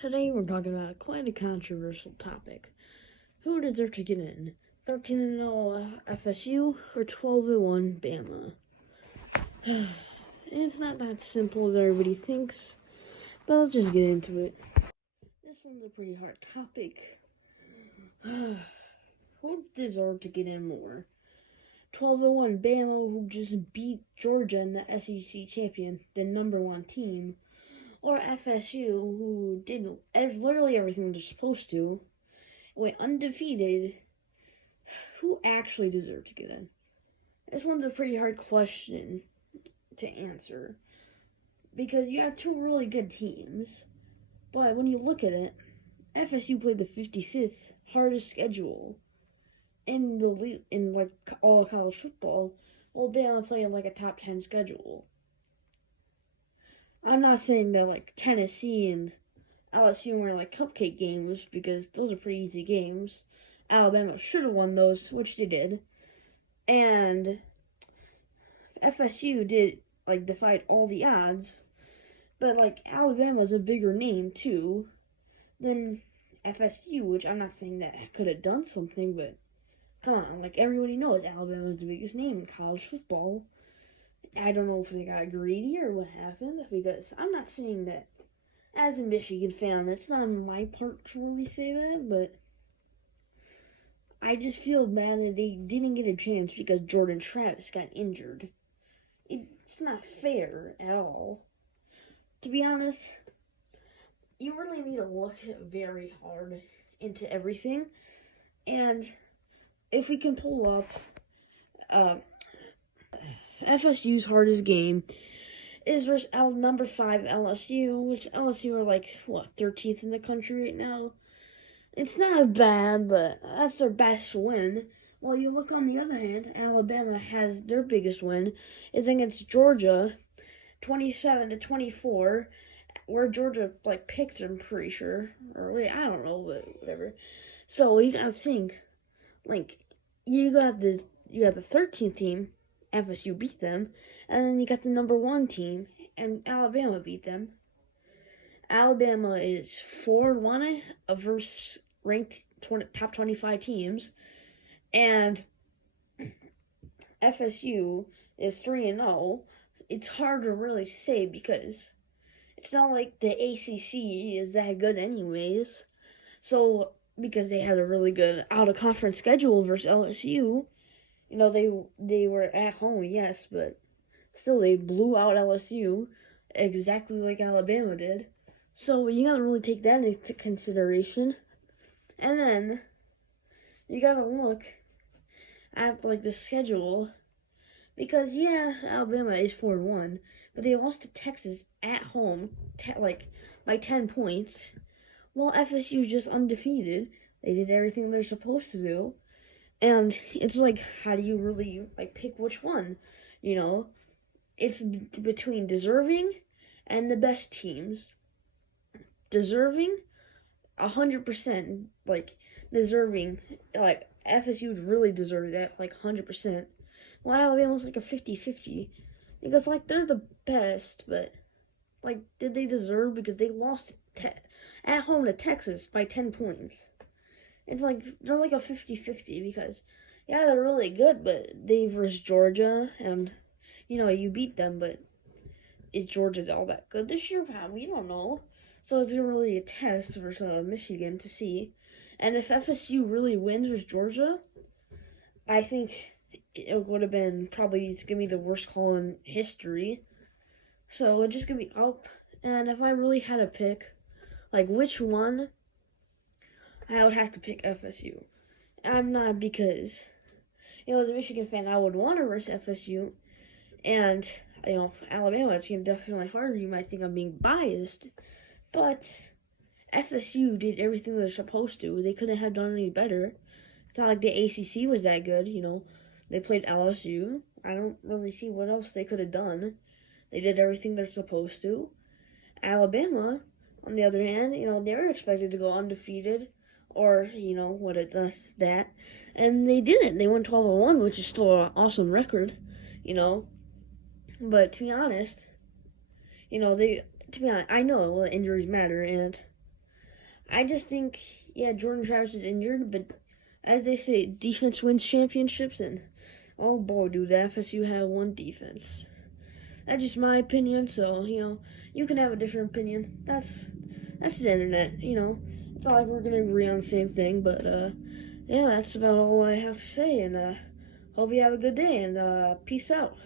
Today we're talking about quite a controversial topic. Who deserves to get in? 13-0 FSU or 12-1 Bama? It's not that simple as everybody thinks, but let's just get into it. This one's a pretty hard topic. Who deserves to get in more? 12-1 Bama, who just beat Georgia in the SEC champion, the number one team, or FSU, who did literally everything they're supposed to, went undefeated. Who actually deserved to get in? This one's a pretty hard question to answer, because you have two really good teams, but when you look at it, FSU played the 55th hardest schedule in all of college football, while Bama played like a top 10 schedule. I'm not saying that Tennessee and LSU were cupcake games, because those are pretty easy games. Alabama should have won those, which they did. And FSU did defied all the odds, but Alabama's a bigger name too than FSU, which I'm not saying that could have done something, but come on, everybody knows Alabama's the biggest name in college football. I don't know if they got greedy or what happened, because I'm not saying that as a Michigan fan, it's not on my part to really say that, but I just feel bad that they didn't get a chance because Jordan Travis got injured. It's not fair at all. To be honest, you really need to look very hard into everything, and if we can pull up FSU's hardest game is versus number 5 LSU, which LSU are 13th in the country right now. It's not bad, but that's their best win. While you look on the other hand, Alabama has their biggest win is against Georgia, 27-24, where Georgia picked, I'm pretty sure, or wait, I don't know, but whatever. So you gotta think, you got the 13th team, FSU beat them, and then you got the number 1 team, and Alabama beat them. Alabama is 4-1 versus ranked top 25 teams, and FSU is 3-0. It's hard to really say because it's not like the ACC is that good anyways. So, because they had a really good out-of-conference schedule versus LSU, they were at home, yes, but still they blew out LSU exactly like Alabama did. So you gotta really take that into consideration. And then you gotta look at the schedule, because Alabama is 4-1, but they lost to Texas at home by 10 points, while FSU is just undefeated. They did everything they're supposed to do. And it's how do you really pick which one? It's between deserving and the best teams. Deserving, 100%, deserving, FSU's really deserved that, 100%. Well, Alabama's a 50-50, because, they're the best, but, did they deserve? Because they lost at home to Texas by 10 points. It's they're a 50-50, because, they're really good, but they versus Georgia, and, you beat them, but is Georgia all that good this year? We don't know. So it's really a test versus Michigan to see. And if FSU really wins versus Georgia, I think it would have been it's going to be the worst call in history. So it's just going to be up. And if I really had to pick, which one, I would have to pick FSU. I'm not, because, as a Michigan fan, I would want to versus FSU. And, Alabama, it's going to be definitely harder. You might think I'm being biased. But FSU did everything they're supposed to. They couldn't have done any better. It's not like the ACC was that good, They played LSU. I don't really see what else they could have done. They did everything they're supposed to. Alabama, on the other hand, they were expected to go undefeated, or, that. And they didn't. They won 12-1, which is still an awesome record, But to be honest, I know injuries matter, and I just think, yeah, Jordan Travis is injured, but as they say, defense wins championships, and oh boy, do the FSU have one defense. That's just my opinion, so, you can have a different opinion. That's the internet, It's not like we're gonna agree on the same thing, but, yeah, that's about all I have to say, and, hope you have a good day, and, peace out.